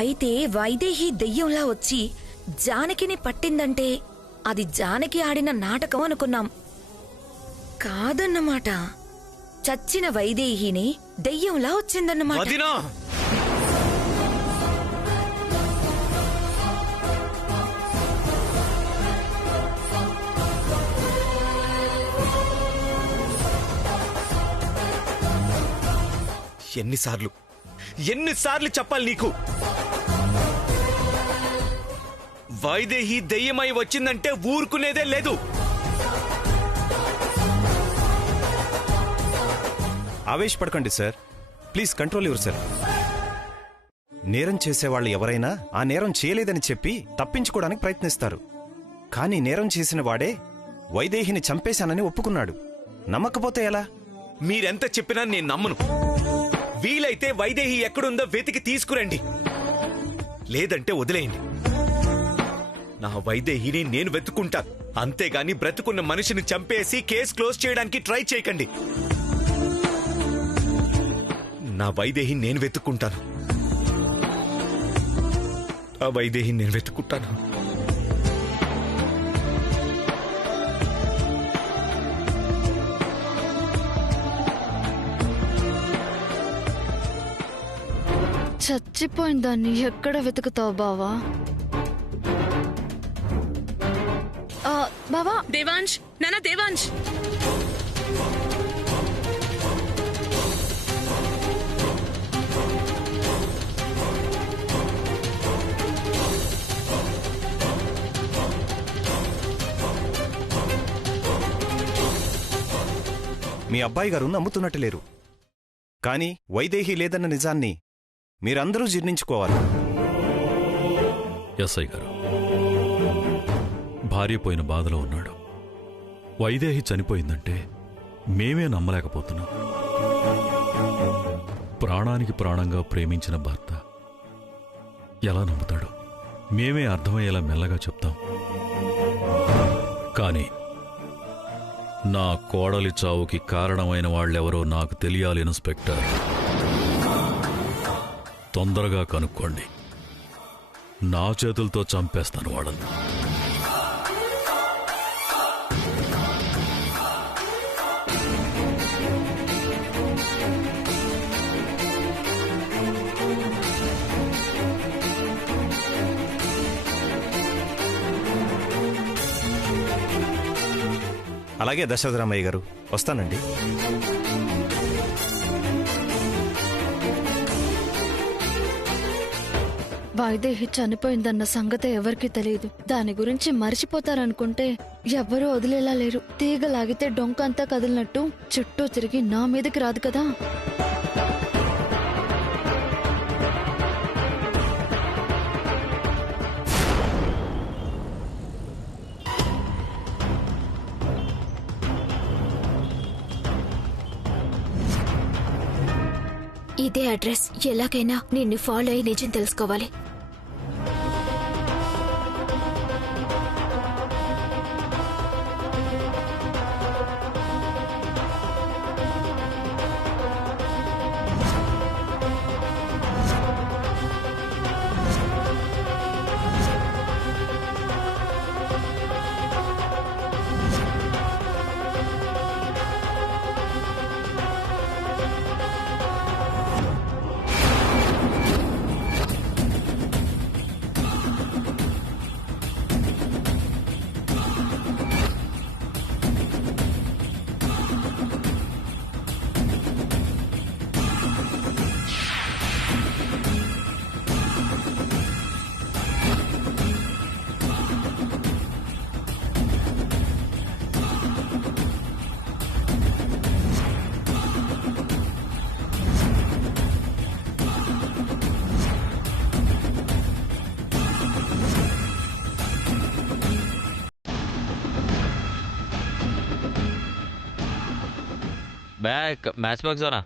అయితే వైదేహి దెయ్యంలా వచ్చి జానకిని పట్టిందంటే అది జానకి ఆడిన నాటకం అనుకున్నాం. కాదన్నమాట, చచ్చిన వైదేహిని దెయ్యంలా వచ్చిందన్నమాట. ఎన్నిసార్లు చెప్పాలి నీకు? వైదేహి దెయ్యమై వచ్చిందంటే ఊరుకునేదే లేదు. ఆవేశపడకండి sir, please control yourself. నేరం చేసేవాళ్ళు ఎవరైనా ఆ నేరం చేయలేదని చెప్పి తప్పించుకోవడానికి ప్రయత్నిస్తారు. కానీ నేరం చేసిన వాడే వైదేహిని చంపేశానని ఒప్పుకున్నాడు. నమ్మకపోతే ఎలా? మీరెంత చెప్పినా నేను నమ్మను. వీలైతే వైదేహి ఎక్కడుందో వెతికి తీసుకురండి, లేదంటే వదిలేయండి. నా వైదేహిని నేను వెతుక్కుంటాను, అంతేగాని బ్రతుకున్న మనిషిని చంపేసి కేసు క్లోజ్ చేయడానికి ట్రై చేయకండి. నా వైదేహిని నేను వెతుక్కుంటాను. ఆ వైదేహిని నేను వెతుక్కుంటాను. చచ్చిపోయిన దాన్ని ఎక్కడ వెతుకుతావు బావా? బావా, దేవాంశ్, నాన్న దేవాంశ్. మీ అబ్బాయి గారు నమ్ముతున్నట్టు లేరు. కానీ వైదేహి లేదన్న నిజాన్ని మీరందరూ జీర్ణించుకోవాలి. ఎస్ఐ గారు, భార్య పోయిన బాధలో ఉన్నాడు. వైదేహి చనిపోయిందంటే మేమే నమ్మలేకపోతున్నాం. ప్రాణానికి ప్రాణంగా ప్రేమించిన భర్త ఎలా నమ్ముతాడు? మేమే అర్థమయ్యేలా మెల్లగా చెప్తాం. కానీ నా కోడలి చావుకి కారణమైన వాళ్ళెవరో నాకు తెలియాలి ఇన్స్పెక్టర్. తొందరగా కనుక్కోండి, నా చేతులతో చంపేస్తాను వాళ్ళని. అలాగే దశరథరామయ్య గారు, వస్తానండి. వైదేహి చనిపోయిందన్న సంగతి ఎవరికీ తెలియదు. దాని గురించి మర్చిపోతారనుకుంటే ఎవ్వరూ వదిలేలా లేరు. తీగలాగితే డొంక అంతా కదిలినట్టు చుట్టూ తిరిగి నా మీదకి రాదు కదా. ఇదే అడ్రస్. ఎలాగైనా నిన్ను ఫాలో అయ్యి నిజం తెలుసుకోవాలి. मैच बॉक्स हो ना।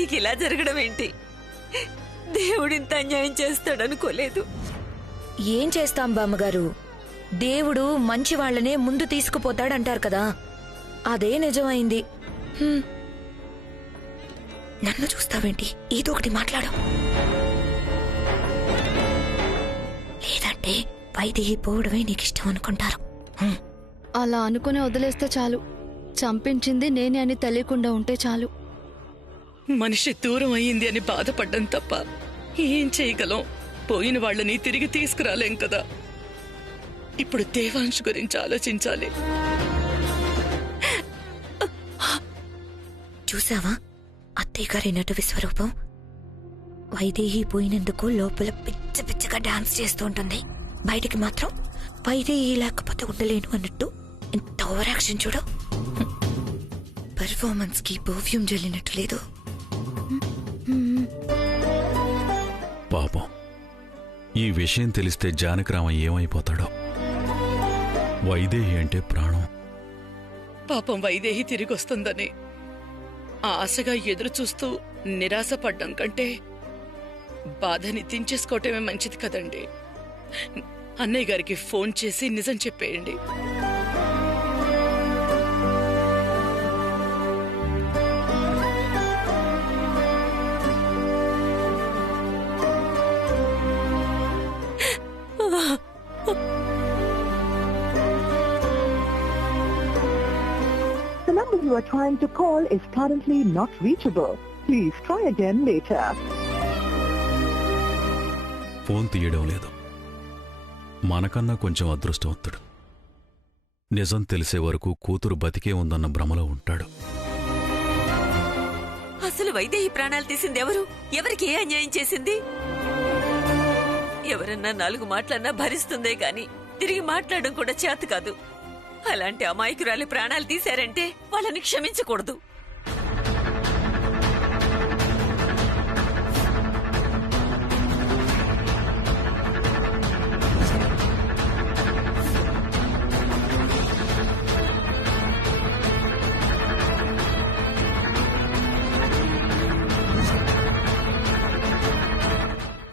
నీకు ఇలా జరగడం ఏంటి? దేవుడింత అన్యాయం చేస్తాడనుకోలేదు. ఏం చేస్తాం బామ్మగారు, దేవుడు మంచి వాళ్లనే ముందు తీసుకుపోతాడంటారు కదా, అదే నిజమైంది. నన్ను చూస్తావేంటి? ఏదో ఒకటి మాట్లాడు, లేదంటే వైదేహి పోవడమే నీకిష్టం అనుకుంటారు. అలా అనుకుని వదిలేస్తే చాలు. చంపించింది నేనే అని తెలియకుండా ఉంటే చాలు. మనిషి దూరం అయ్యింది అని బాధపడ్డం తప్ప ఏం చేయగలం? పోయిన వాళ్ళని తిరిగి తీసుకురాలేం కదా. ఇప్పుడు దేవాంశ్ గురించి ఆలోచించాలి. చూసావా అత్తయ్య గారి నటు విశ్వరూపం? వైదేహి పోయినందుకు లోపల పిచ్చ పిచ్చగా డాన్స్ చేస్తూ ఉంటుంది, బయటికి మాత్రం వైదేహి లేకపోతే ఉండలేను అన్నట్టు ఎంత ఓవర్ యాక్షన్ చూడు. పర్ఫార్మెన్స్ కి పర్ఫ్యూమ్ జల్లినట్టు లేదు. పాపం, ఈ విషయం తెలిస్తే జానకిరామ ఏమైపోతాడో. వైదేహి అంటే ప్రాణం. పాపం వైదేహి తిరిగొస్తుందని ఆశగా ఎదురు చూస్తూ నిరాశపడ్డం కంటే బాధని దించేసుకోవటమే మంచిది కదండి. అన్నయ్య గారికి ఫోన్ చేసి నిజం చెప్పేయండి. The number you are trying to call is currently not reachable. Please try again later. Phone తీయడం లేదు. మనకన్నా కొంచెం అదృష్టవంతుడు. నిజం తెలిసే వరకు కూతురు బతికే ఉందన్న భ్రమలో ఉంటాడు. అసలు వైదేహి ప్రాణాలు తీసింది ఎవరు? ఎవరికి ఏ అన్యాయం చేసింది? ఎవరన్నా 4 మాటలన్నా భరిస్తుందే గాని తిరిగి మాట్లాడడం కూడా చేత కాదు. అలాంటి అమాయకురాలి ప్రాణాలు తీశారంటే వాళ్ళని క్షమించకూడదు.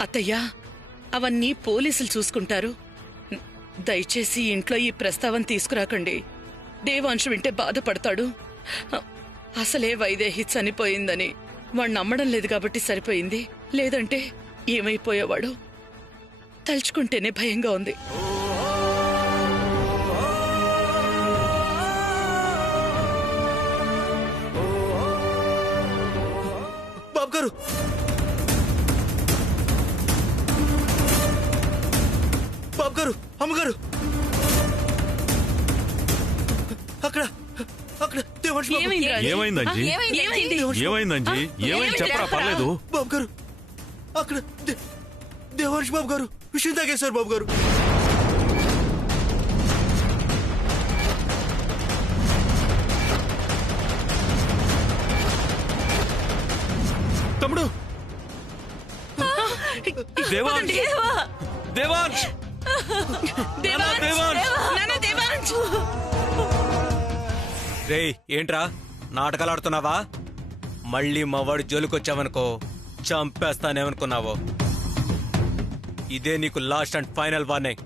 అత్తయ్యా, అవన్నీ పోలీసులు చూసుకుంటారు. దయచేసి ఇంట్లో ఈ ప్రస్తావన తీసుకురాకండి. దేవాంశ్ వింటే బాధపడతాడు. అసలే వైదేహి చనిపోయిందని వాడు నమ్మడం లేదు కాబట్టి సరిపోయింది. లేదంటే ఏమైపోయేవాడు తలుచుకుంటేనే భయంగా ఉంది. బాబు గారు, బాబు గారు, అమ్మగారు, అక్కడ అక్కడ దేవాంశ్ బాబు. ఏమైందంజీ? ఏమైందంజీ? ఏమైంది చెప్పరా, పర్లేదు. బాబు గారు, అక్కడ దేవాంశ్ బాబు గారు విషయం తాగేశారు. బాబు గారు, తమ్ముడు, దేవాంశ్, దేవాంశ్, దేవాంశ్. రేయ్, ఏంట్రా నాటకాలు ఆడుతున్నావా? మళ్ళీ మావాడు జోలికొచ్చావనుకో చంపేస్తానేమనుకున్నావో. ఇదే నీకు లాస్ట్ అండ్ ఫైనల్ వార్నింగ్.